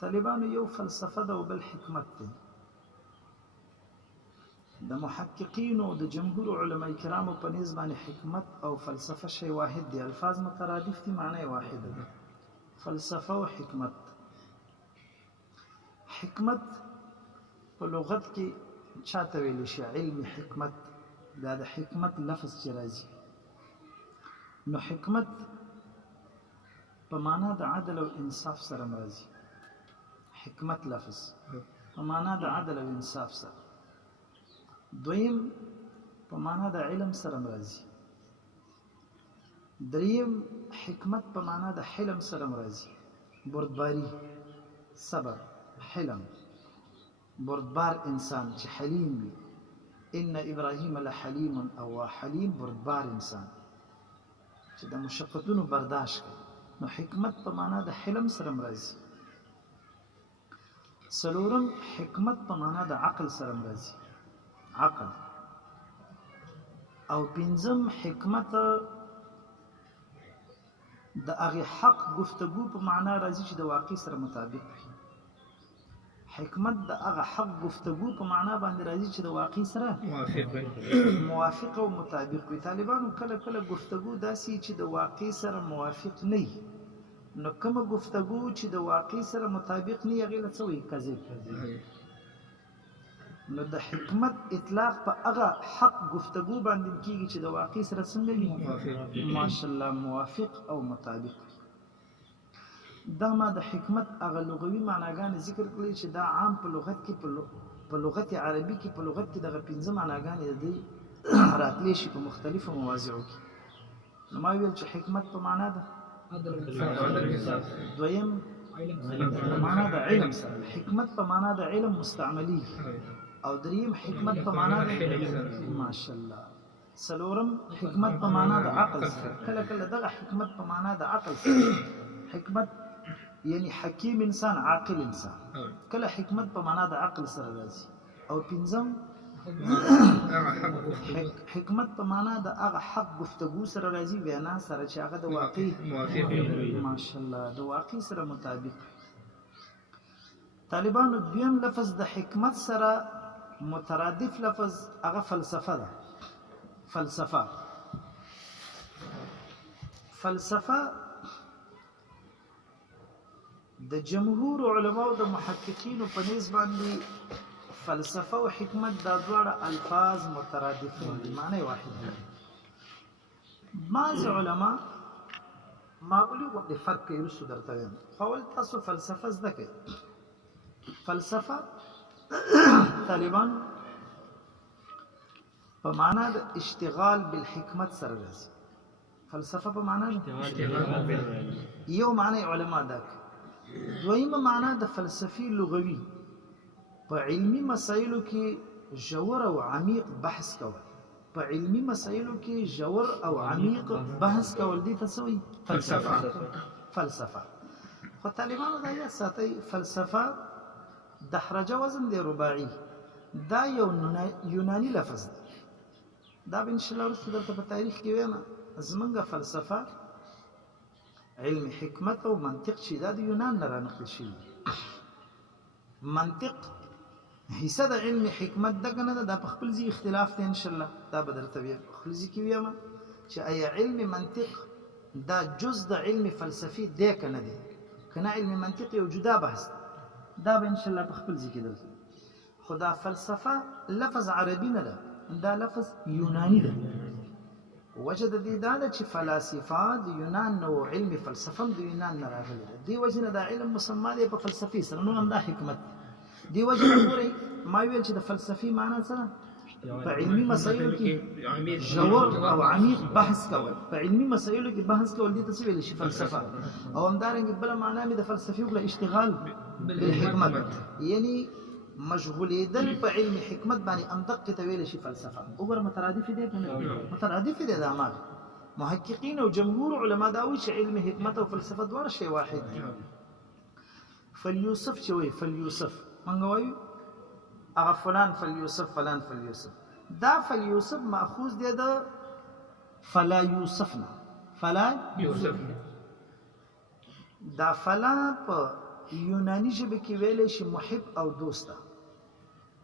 طالبانو یو فلسفه ده او بل حکمت ده. د محققینو د جمهور علماء کرامو په نسبت باندې حکمت او فلسفه شی واحد دي، الفاظ مترادف دي، معنی واحده ده. فلسفه او حکمت. حکمت په لغت کې چاته ویل شي؟ علم حکمت. دا د حکمت لفظ چې راځي نو حکمت په معنا د عدل او انصاف سره راځي. حکمت لفظ په معنا د عدل او انصاف سره. دویم په معنا د علم سره راځي. دریم حکمت په معنا د حلم سره راځي. بردباری، صبر، حلم، بردبار انسان چې حلیم وي. ان ابراهیم لحلیم او حلیم، بردبار انسان چې د مشقتونو برداشت کوي. نو حکمت په معنا د حلم سره راځي. څلورم حکمت په معنا د عقل سره راځي، عقل. او پنځم حکمت د هغه حق گفتگو په معنا راځي چې د واقع سره مطابق وي. حکمت د هغه حق گفتگو په معنا باندې راځي چې د واقع سره موافق او مطابق وي. طالبانو کله کله گفتگو داسي چې د واقع سره موافق نه وي، نو کومه گفتگو چې د واقع سره مطابق نه هغه له څه وي؟ کذب. نو د حکمت اطلاق په هغه حق گفتگو باندې کیږي چې د واقع سره څنګه وي؟ ماشاءالله موافق او مطابق. دا ما د حکمت هغه لغوي معناګانې ذکر کړې چې دا عام په لغت کې په لغت عربي کې په لغت کې دغه 15 معناګانې دي راتلې شي په مختلفو مواضعو کې. نو ما ویل چې حکمت په معنا ده دویم په معنا د علم سره، حکمت په معنا د علم مستعملي، او دریم حکمت په معنا د ماشاءالله. څلورم حکمت په معنا د عقل سره. کله کله دغه حکمت په معنا د عقل سره، حکمت یعنی حکیم انسان، عاقل انسان. کله حکمت په معنا د عقل سره راځي. او پنځم حکمت په معنا د هغه حق گفتگو سره راځي، وینا سره چې هغه د واقع ماشاءالله د واقع سره مطابق. طالبانو دویم لفظ د حکمت سره مترادف لفظ هغه فلسفه ده. فلسفه د جمهور علماء او د محققینو په نسبت باندې فلسفه او حکمت دا دواړه الفاظ مترادف دي، معنی واحد دي. بعض علما معمولی غوندې فرق کوي، رسو درته وایم. خو تاسو فلسفه زده کړئ. فلسفه طالبان په معنا د اشتغال بالحکمت سره راځي. فلسفه په معنا یو معنی علما دا کوي. دویمه معنا د فلسفي لغوي په علمي مسایلو کې ژور او عمیق بحث کول. په علمي مسایلو کې ژور او عمیق بحث کول دي ته څه وایي؟ فلسفه. خو طالبانو دا یاد ساتئ، فلسفه دحرجه وزن دی رباعي. دا یو یوناني لفظ دی. دا به انشاءالله وروسته درته په تاریخ کې وایم. زمونږ فلسفه علم حکمت او منطق چې دا د یونان نه رانقل شوي. منطق حصه د علم حکمت دغه نه ده، دا په خپل ځای اختلاف دی. انشاءالله دا به درته په خپل ځای کې وایم چې آیا علم منطق دا جز د علم فلسفي دی که نه دی، که نه علم منطق یو جدا بحث دی. دا به انشاءالله په خپل ځای کې درته. خو دا فلسفه لفظ عربي نه ده، دا لفظ یوناني ده. وجه د دې دا ده چې فلاسفه د یونان نه و، علم فلسفه هم د یونان نه راغلی ده. دې وجه نه دا علم مسما دی په فلسفي سره، نو هم دا حکمت. دې وجه نه ګورئ ما ویل چې د فلسفي معنا سره په علمي مسایلو کې ژور او عمیق بحث کول. په علمي مسایلو کې بحث کول دې ته څه ویل شي؟ فلسفه. او همدارنګه بله معنا مې د فلسفي وکړه اشتغال بالحکمت، یعنی مشغولېدل په علم حکمت باندې امدق ته ویل شي فلسفه. وګوره مترادف دي که نه؟ مترادف دي. د اعمال محققین او جمهور علما دا وایي چې علم حکمت او فلسفه دواړه شی واحد دي. فیلسوف چې وایي فیلسوف موږ وایو هغه فلان فیلسوف، فلان فیلسوف. دا فیلسوف ماخوذ دی د فلا یوسفنا فلا یوسفنا دا فلا په یونانی ژبه کې ویلې شي محب او دوست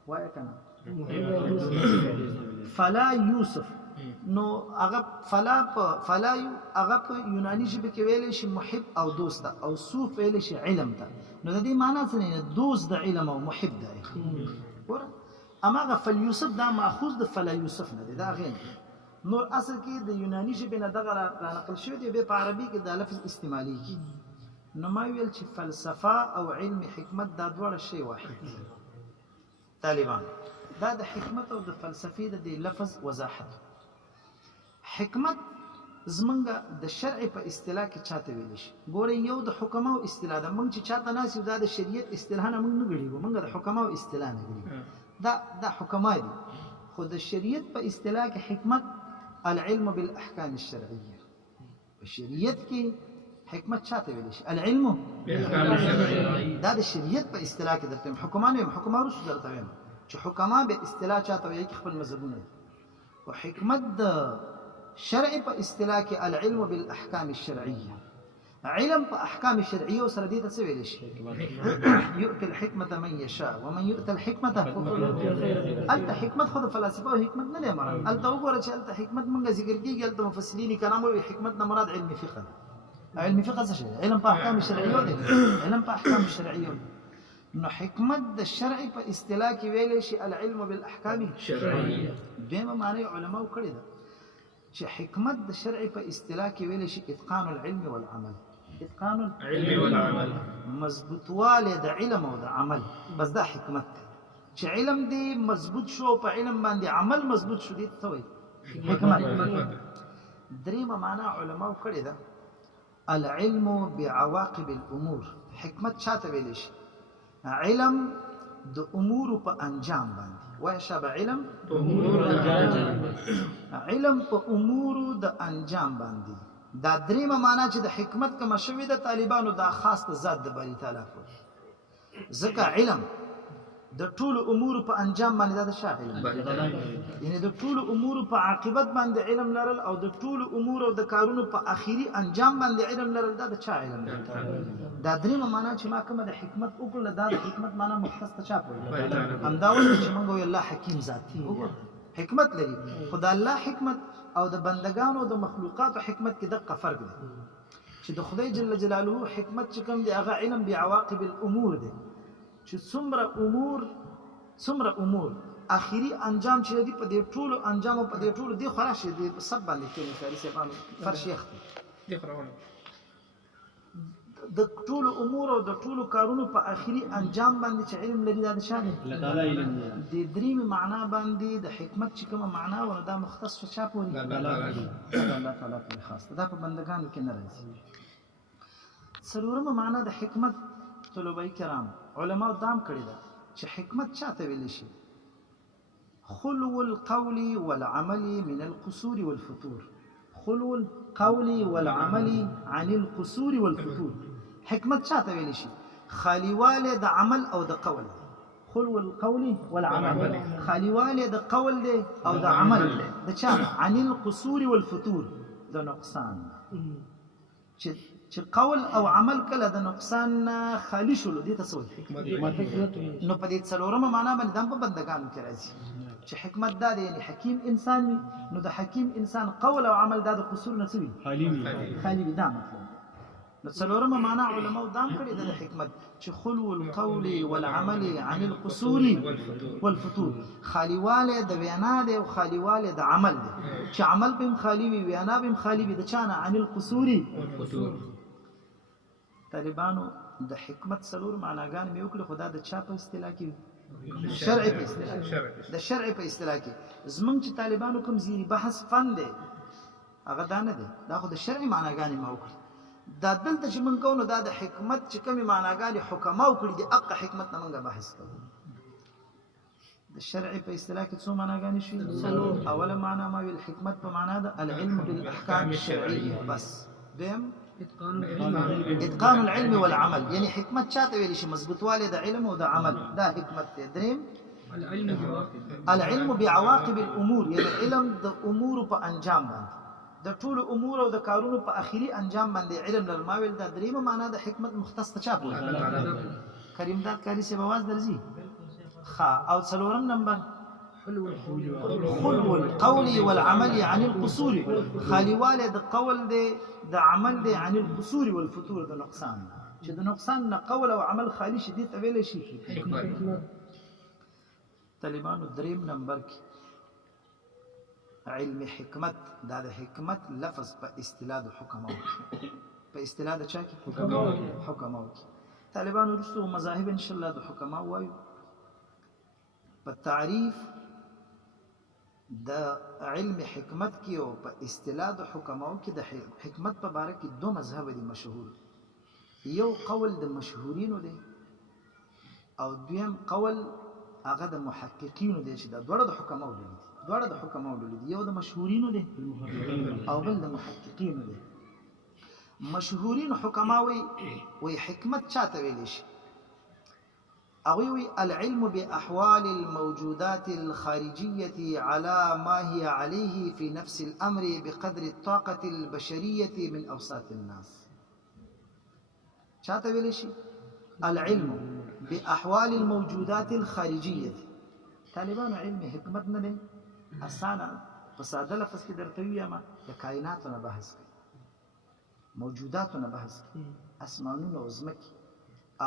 وای کنه فلا یوسف نو هغه فلا هغه په یونانی ژبه کې ویلې شي محب او دوست او سوف ویلې شي علم ته نو د دې معنی څه نه دوست د علم او محب د ور اما هغه فل یوسف دا ماخوذ د فلا یوسف نه دی دا غین نور اصل کې د یونانی ژبه نه دغه را نقل شوی دی په عربي کې د لفظ استعمالي کی نو ما ویل چې فلسفه او علم حکمت دا دواړه شی واحد دي طالبان دا د حکمت او د فلسفې د لفظ وضاحت حکمت زمونږ د شرع په اصطلاح کې چاته ویل شي ګوره یو د حکماو اصطلاح ده مونږ چې چاته ناس یو د شریعت اصطلاح نه مونږ نه غړي مونږ د حکماو اصطلاح نه غړي دا حکما دي خو د شریعت په اصطلاح کې حکمت العلم بالاحکام الشرعيه په شریعت کې حکمت چاته ویل شي العلم بالاحکام الشرعيه دا د شریعت په اصطلاح کې درته حکمان هم حکما رسو درته وایم چې حکما به اصطلاح چاته ویل کې خپل مذهبونه او حکمت د شرع په اصطلاح کې العلم بالاحکام الشرعيه علم په احکام شرعيه سره دې ته څه ویل شي يؤتي الحكمه من يشاء ومن يؤتى الحكمه انت حکمت خود فلسفه او حکمت نه لري مراد انت وګوره چې انت حکمت مونږه ذکر کیږي انت مفسرین کرام او حکمت نه مراد علم فقه علم فقه څه شي علم په احکام شرعيه دي علم په احکام شرعيه نو حکمت د شرع په اصطلاح کې ویل شي العلم بالاحکام شرعيه دغه معنی علماء کړی ده چې حکمت د شرع په اصطلاح کې ویل شي اتقان العلم والعمل اتقان العلم والعمل مضبوطواله د علم او د عمل بس دا حکمت چې علم دی مضبوط شو په علم باندې عمل مضبوط شو دي ته وایي حکمت درېمه معنی علماء کړی ده العلم بعواقب الامور حکمت چاته ویل شي علم د امور په انجام باندې وای شابه علم علم په امور د انجام باندې دا دریمه معنا چې د حکمت کوم شوی د طالبانو دا خاص ذات د باری تعالی په ځکه علم د ټول امور په انجام باندې دا شاه علم یعنی د ټول امور په عاقبت باندې علم لرل او د ټول امور او د کارونو په اخیری انجام باندې علم لرل دا چا علم دا دریمه معنا چې ما کومه د حکمت وکړه دا د حکمت معنا مختص ته چا پوهه همدا ولې چې موږ وی الله حکیم ذات دی حکمت لري خدای الله حکمت او د بندگانو د مخلوقات حکمت کې دغه فرق دی چې د خدای جل جلاله حکمت چې کوم دی هغه علم بعواقب الامور دی چې څومره امور اخیری انجام چې دی په دې ټولو انجام په دې ټولو دی خلاص دی سب باندې کې مثال سبحان فرش یخت دي خبرونه د ټولو امور او د ټولو کارونو په اخیری انجام باندې چې علم لري دا شامل الله تعالی علم د دریم معنا باندې د حکمت چې کومه معنا ونه دا مختص چا پوري الله تعالی په خاص دا په بندگانو کې نه راځي څلورمه معنا د حکمت طلبه کرام علماء دام کړی دا چې حکمت چاته ویل شي خلو القول والعمل من القصور والفتور خلو القول والعمل عن القصور والفتور حکمت چاته ویل شي خالیواله د عمل او د قول خلو القول والعمل خالیواله د قول دی او د عمل د چا عن القصور والفتور د نقصان چې قول او عمل کله د نقصان خالی شول دي تاسو نو په دې څلورمه معنا باندې د بندگانو کې راځي چې حکمت دا دی یعنی حکیم انسان وي نو د حکیم انسان قول او عمل دا د قصور نه سوي خالی وي دا مطلب نو څلورمه معنا علماء دام کړی د حکمت چې خلو القول والعمل عن القصور والفتور خالیواله د وینا دی او خالیواله د عمل دی چې عمل به خالی وي وینا به خالی وي د چانه عن القصور والفتور طالبانو د حکمت څلور معناګان مې وکړه خدا د چا په اصطلاح کې شرع په اصطلاح د شرع په اصطلاح کې زمونږ چې طالبانو کوم زیری بحث فن دی هغه دا نه دی دا خو د شرع معناګان مې وکړه دا دلته چې مونږ کوو دا د حکمت چې کومې معناګان حکما وکړي دي اقا حکمت نه مونږ بحث کوو د شرع په اصطلاح کې څو معناګان شي اوله معنا ما ویل حکمت په معنا د العلم بالاحکام الشرعيه بس دیم اتقان العلم والعمل يعني حکمت چاته ویل شي مضبوطواله د علم او د عمل دا حکمت دی دریم العلم بعواقب الامور يعني علم د امور په انجام باندې د ټولو امور او د کارونو په اخیری انجام باندې علم لرماویل دا دریمه معنا د حکمت مختص ته چا الله پوهه تعالی کریم داد کاری سے بواز درځي خا او څلورم نمبر خلو القول والعمل عن القصور خالیواله د قول دی د عمل دی عن القصور والفتور د نقصان چې د نقصان نه قول او عمل خالی شدید اویل شي حکمت طالبانو دریم نمبر کې علم حکمت دا د حکمت لفظ په اصطلاح د حکماو په اصطلاح د چا کې حکماو کې طالبانو رسو مذاهب ان شاء الله د حکماو وایو په تعریف د علم حکمت کې او په اصطلاح د حکماو کې د حکمت په باره کې دو مذهب دي مشهور یو قول د مشهورینو دی او دویم قول هغه د محققینو دی چې دا دوړه د حکماو دي دوړه د حکماو دي یو د مشهورینو دی او بل د محققینو دی مشهورین حکماوي وي حکمت چاته ویل شي أغوي العلم بأحوال الموجودات الخارجية على ما هي عليه في نفس الأمر بقدر الطاقة البشرية من أوساط الناس شاته ویلشي العلم بأحوال الموجودات الخارجية طالبان علم حکمت نه دی اسانه په ساده لفظ کې درته وایم د کائناتونو بحث کوي موجوداتونو بحث کوي اسمانونو او ځمکې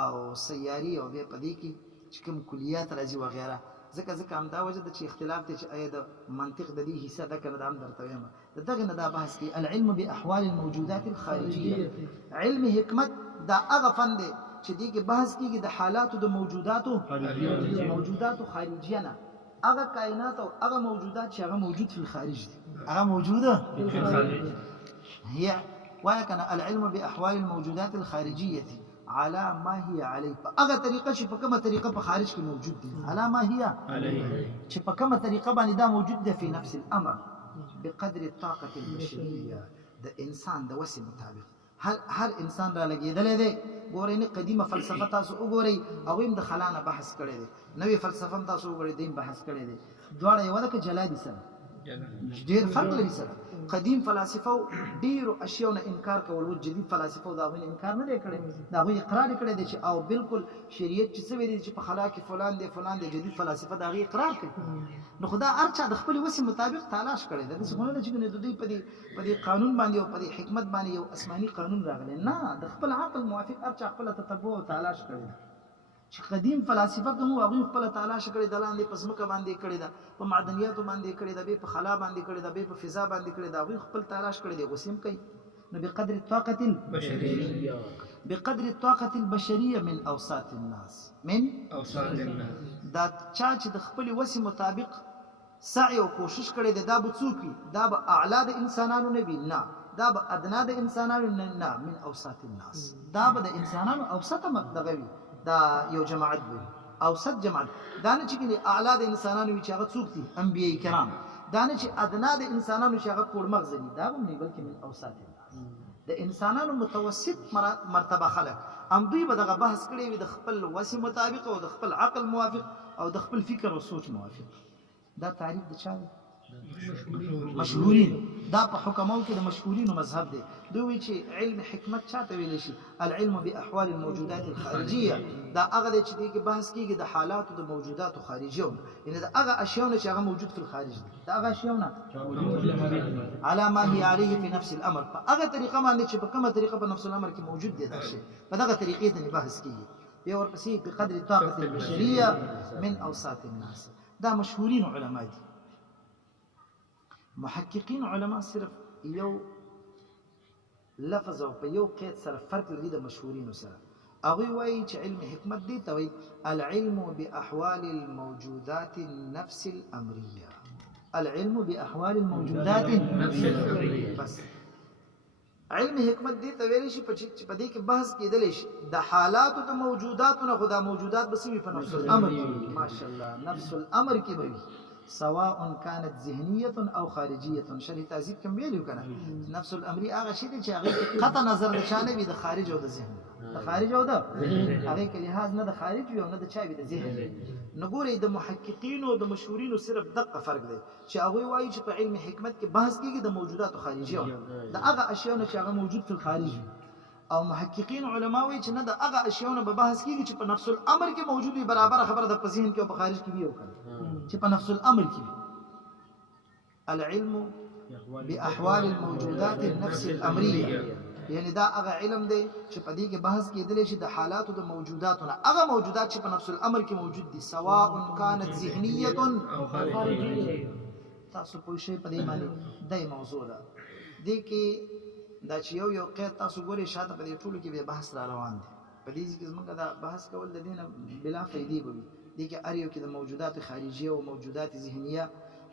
او سیاري او بیا پدې کې چې کوم کلیات راځي وغیرہ ځکه هم دا وجه د چې اختلاف دی چې آیا د منطق د دې حصہ ده کنه دا هم درته وایم دغه نه دا بحث کوي العلم باحوال الموجودات الخارجيه علم حکمت دا هغه فن دی چې دې کې بحث کیږي د حالاتو د موجوداتو خارجيه نه هغه کائنات او هغه موجودات چې هغه موجود په خارج دي هغه موجوده في الخارج هي ولكن العلم باحوال الموجودات الخارجيه على ما هي عليه هغه طریقه چې په کومه طریقه په خارج کې موجود دي على ما هي عليه چې په کومه طریقه باندې دا موجود ده في نفس الامر بقدر الطاقه البشريه د انسان د وسع مطابق هر انسان را لګیدلې دی ګورئ نه قدیمه فلسفه تاسو وګورئ او هم د خلانه بحث کړی دی نوې فلسفه تاسو وګورئ دیم بحث کړی دی دواړه یو د جلا دي سره ډیر فرق لري سره قدیم فلسفه ډیر اشیاء نه انکار کول او جدید فلسفه دا غوښنه انکار نه کړي دا غوښ اقرار کړي دي چې او بالکل شریعت چې څه ویلي چې په خلا کې فلان دی جدید فلسفه دا غوښ اقرار کړي نو خدا ارچا د خپل وسه مطابق تلاش کړي دا څنګه نه چې د دوی په دې قانون باندې او په دې حکمت باندې یو آسماني قانون راغلی نه د خپل عقل موافق ارچا خپل تتبع او تلاش کړي چې قدیم فلسفه کوم هغه خپل تلاش کړي د لاندې پسمکه باندې کړي دا په معدنیاتو باندې کړي دا به په خلا باندې کړي دا به په فضا باندې کړي دا هغه خپل تلاش کړي دی غوسیم کوي نو بقدر الطاقه البشريه من اوساط الناس دا چا چې د خپل وسه مطابق سعی او کوشش کړي دا به څوک دا به اعلی د انسانانو نه وي نه دا به ادنا د انسانانو نه من اوساط الناس دا به د انسانانو اوسطه مقدغوي دا یو جماعت وي اوسط جماعت دا نه چې اعلی د انسانانو چې هغه څوک دي انبیاء کرام دا نه چې ادنا د انسانانو چې هغه کوړ مغز دي دا هم نه بلکې من اوسط الناس د انسانانو متوسط مرتبه خلق ام دوی به دغه بحث کړي وي د خپل وسع مطابق او د خپل عقل موافق او د خپل فکر او سوچ موافق دا تعریف د چا مشهورین دا په حکماو کې د مشهورینو مذهب دی دوی چې علم حکمت چاته ویل شي العلم باحوال الموجودات الخارجيه دا هغه د چې کې بحث کیږي د حالات د موجودات خارجيه یعنی دا هغه اشیاء چې هغه موجود په خارج دي دا هغه اشیاء على ما هي عليه في نفس الامر هغه طریقه باندې چې په کومه طریقه په نفس الامر کې موجود دي دا شی په دغه طریقې ته بحث کیږي بیا ورپسې بقدر الطاقه البشريه من اوساط الناس دا مشهورین علما دي محققین علما صرف یو لفظ او په یو قید سره فرق لري د مشهورین سره هغه وایي چې علم حکمت دی ته وایي العلم باحوال الموجودات النفس الامريه العلم باحوال الموجودات النفس الامريه بس علم حکمت دی ته ویل شي په دې کې بحث کېدل شي د حالات او د موجوداتو نه خدا موجودات بس وي په نفس الامر ماشاءالله نفس الامر کې وي سواء كانت ذهنيه او خارجيه. شرح تعذيب کوم ویلو کنه نفس الامر هغه شی دی چې هغه قطع نظر د چانه وي د خارج او د ذهن د خارج او د هغه کې لحاظ نه د خارج وي او نه د چا وي د ذهن. نګوري د محققین او د مشهورینو صرف دغه فرق دی چې هغه وایي چې په علم حکمت کې بحث کیږي د موجودات خارجي او د هغه اشیاء نه چې هغه موجود په خارج وي، او محققین علما وایي چې نه د هغه اشیاء نه به بحث کیږي چې په نفس الامر کې موجود وي، برابر خبره د ذهن کې او په خارج کې وي او کنه چې په نفس الامر کې وي. العلم باحوال الموجودات النفس الامريه، یعنی دا هغه علم دی چې په دې کې بحث کېدلی شي د حالاتو د موجوداتو نه، هغه موجودات چې په نفس الامر کې موجود دي، سواء كانت ذهنيه او خارجي. تاسو پوه شئ په دې باندې دای موضوع ده دې کې دا چې یو قید تاسو ګورئ شاته په دې ټولو کې به بحث را روان دی. په دې کې زموږ دا بحث کول د دې نه بلا فائدې به وي. دې کې هر یو کې د موجودات خارجيه او موجودات ذهنيه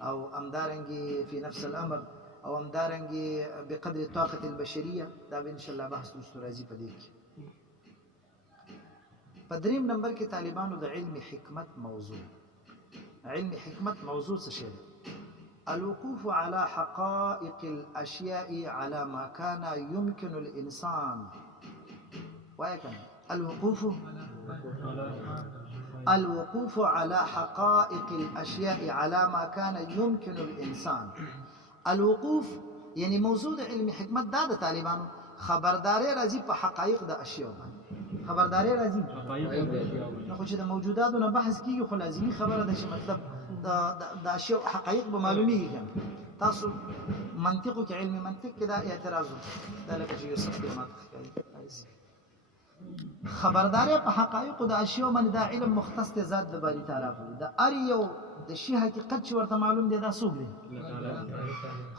او امدارنګي في نفس الامر او امدارنګي بقدر الطاقه البشريه، دا به ان شاء الله بحث دوستو راځي په دې کې. په دریم نمبر کې طالبانو د علم حکمت موضوع. علم حکمت موضوع څه شی؟ الوقوف على حقائق الاشياء على ما كان يمكن الانسان. ويكن الوقوف على حقائق الاشياء على ما كان يمكن الانسان. الوقوف یعنی موضوع د علم حکمت دا د طالبانو خبرداري راځي په حقایق د اشیاء باندې. خبرداري راځي خو چې د موجوداتو نه بحث کیږي، خو لازمي خبره ده چې مطلب د اشیاء حقایق به معلومیږي. تاسو منطقو کې علم منطق کې دا اعتراض ده لکه چې یوسف بن مات خبرداري په حقایق د اشیاء باندې دا علم مختص ذات د باری تعالی په دا ار یو د شی حقیقت چې ورته معلوم دی دا څوک دی؟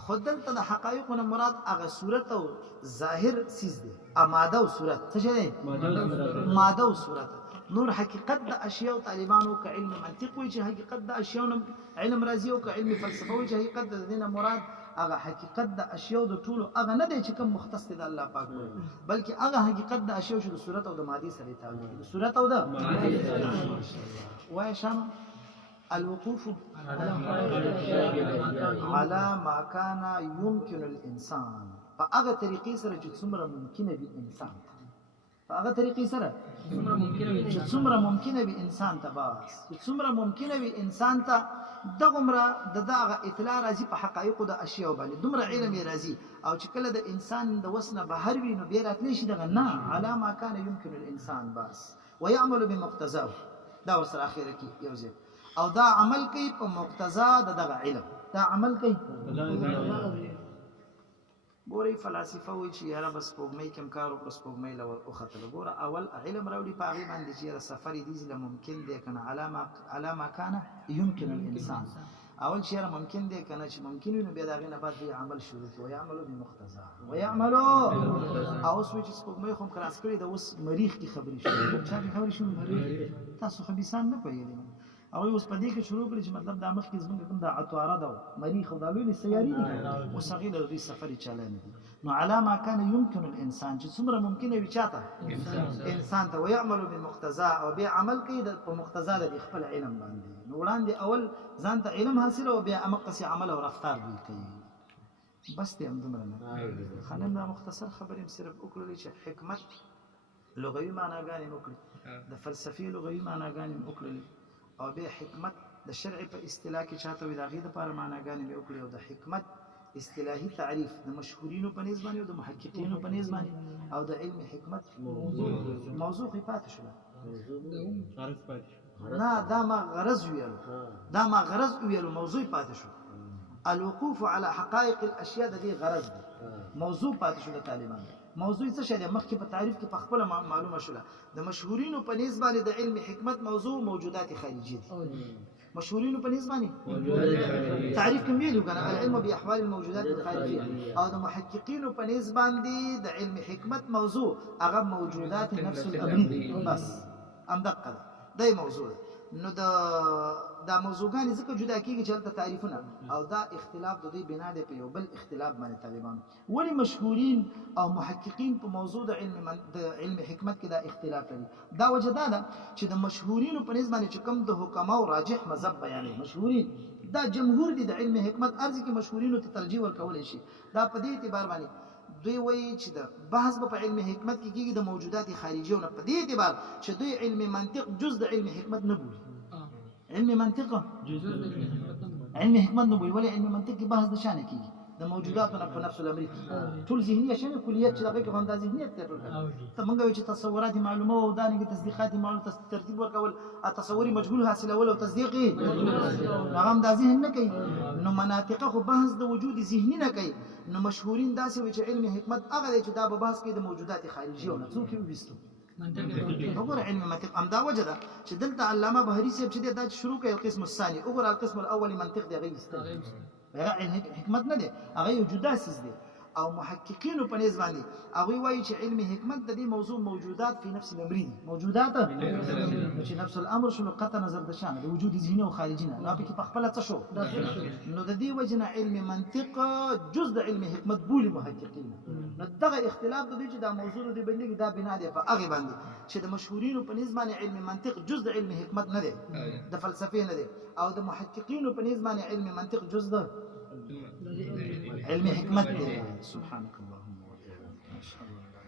خدلته د حقایق نه مراد هغه صورت او ظاهر سیز دی، ماده او صورت څه دی؟ ماده او صورت. نور حقیقت د اشیاء طالبانو ک علم منطق وی چې حقیقت د اشیاء علم راځي او ک علم فلسفه وی چې حقیقت د دینه مراد هغه حقیقت د اشیاء د ټولو هغه نه دی چې کوم مختص دی د الله پاک، بلکې هغه حقیقت د اشیاء چې د صورت او د ماده سره تعلق دی. صورت او د وای شامه الوقوف على ما كان يمكن الانسان، فاغه طریقې سره چې څومره ممکنه وي انسان، فاغه طریقې سره چې څومره ممکنه وي انسان ته، بس چې څومره ممکنه وي انسان ته دغمره دغه اطلاع راځي په حقایق د اشیاء باندې، دومره علم یې راځي. او چې کله د انسان د وسنه بهر وي نو بیا راتلی شي دغه نه على ما كان يمكن الانسان بس ويعمل بمقتضاه، دا ورسره اخره کې یو ځای او دا عمل کوي په مقتضا دغه علم، دا عمل کوي. ګوري فلسفه وایي چې یاره بس سپوږمۍ کوم کار وکړه، سپوږمۍ له وختله. ګوره اول علم راوړي په هغې باندې چې یاره سفر یې داسې ممکن دی که نه على ما كان يمكن الانسان. اول چې یاره ممکن دی که نه چې ممکن وي نو بیا د هغې نه بعد بیا عمل شروع کړي ویعملو بمقتضا ویعملو. او اوس وایي چې سپوږمۍ خو هم کراس کړې ده، اوس مریخ کې خبرې شروع. چا کې خبرې شروع؟ تاسو خبیثان نه پوهېږئ. او اوس په دې کې شروع کړي چې مطلب دا مخکې زموږ کوم د عطاره ده مریخ او دا لوی سیارې دي، اوس هغې له دوی سفرې چلن دي. نو على ما كان يمكن الانسان چې څومره ممکنه وي چاته؟ انسان ته. ويعمل بمقتضا او بیا عمل کوي په مقتضا د خپل علم باندې. نو وړاندې اول ځان ته علم حاصل او بیا امقصي عمل او رفتار دوی کوي. بس دې هم دومره نه خلم دا مختصر خبرې صرف وکړلې چې حکمت لغوي معناګانې مو کړې، د فلسفي لغوي معناګانې مو کړلې، او بیا حکمت د شرع په اصطلاح کې چاته وي د هغې دپاره معناګانې مې وکړې، او د حکمت اصطلاحي تعریف د مشهورینو په نیز باندې او د محققینو په نیز باندې، او د علم حکمت موضوع خو پاتې شوله. نه دا ما غرض ویلو، دا ما غرض ویلو، موضوع پاتې شو. الوقوف على حقائق الاشیاء د دې غرض دی، موضوع پاتې شو د طالبانو. موضوع څه شی دی؟ مخکې په تعریف کې په خپله معلومه شوله. د مشهورینو په نیز باندې د علم حکمت موضوع موجودات خارجي دي. مشهورینو په نیز باندې تعریف کوم ویلو کنه العلم باحوال الموجودات الخارجيه، او د محققینو په نیز باندې د علم حکمت موضوع هغه موجودات نفس الامر. بس ام دقه دی موضوع. نو دا موضوعګانې ځکه جدا کېږي چې هلته تعریفونه او دا اختلاف د دوی بنا دی په یو بل اختلاف باندې طالبانو ولې مشهورین او محققین په موضوع د علم حکمت کې دا اختلاف لري دا وجه دا ده چې د مشهورینو په نسبت باندې چې کوم د حکماو راجح مذهب بیانوي مشهورین دا جمهور دي د علم حکمت ارزي کې مشهورینو ته ترجیح ورکولی شي دا په دې اعتبار باندې دوی وایي چې د بحث په علم حکمت کې کېږي د موجودات خارجي او په دې اعتبار چې دوی علم منطق جز د علم حکمت نه بولي علم منطق علم حکمت نه بولي ولې علم منطق کې بحث د شانه کېږي د موجوداتو په نفس الامر ټول ذهني شنه کلیات چې دغه هم د ذهنیت ته ته مونږ وایو چې تصورات معلومه او دانګي تصدیقات معلومه ترتیب ورکول تصوري مجهول حاصلول او تصدیقي هغه هم د ذهن نه کوي نو مناطق خو بحث د وجود ذهني نه کوي نو مشهورین داسې وایي چې علم حکمت هغه دی چې دا به بحث کوي د موجودات خارجي او نفسو کې وستو وګوره علم منطق ام دا وجه ده چې دلته علامه بهري صاحب چې دا شروع کوي القسم الثاني وګوره القسم الاول منطق دی غي است علم حکمت نه دی هغه یو جدا سیز دی او محققینو په نسبت باندې هغه وایي چې علم حکمت د دې موضوع موجودات په نفس الامر دي موجودات چې نفس الامر شنو قطع نظر د شان د وجود ذهني او خارجي نه نو په خپل څه شو نو د دې وجنه علم منطق جز د علم حکمت بولی محققین نو دغه اختلاف د دې چې دا موضوع د بندګي دا بنا دی په هغه باندې چې د مشهورینو په نسبت باندې علم منطق جز د علم حکمت نه دی د فلسفه نه دی او د محققینو په نسبت باندې علم منطق جز د علم حکمت دی سبحانك اللهم وبحمدك اشهد ان لا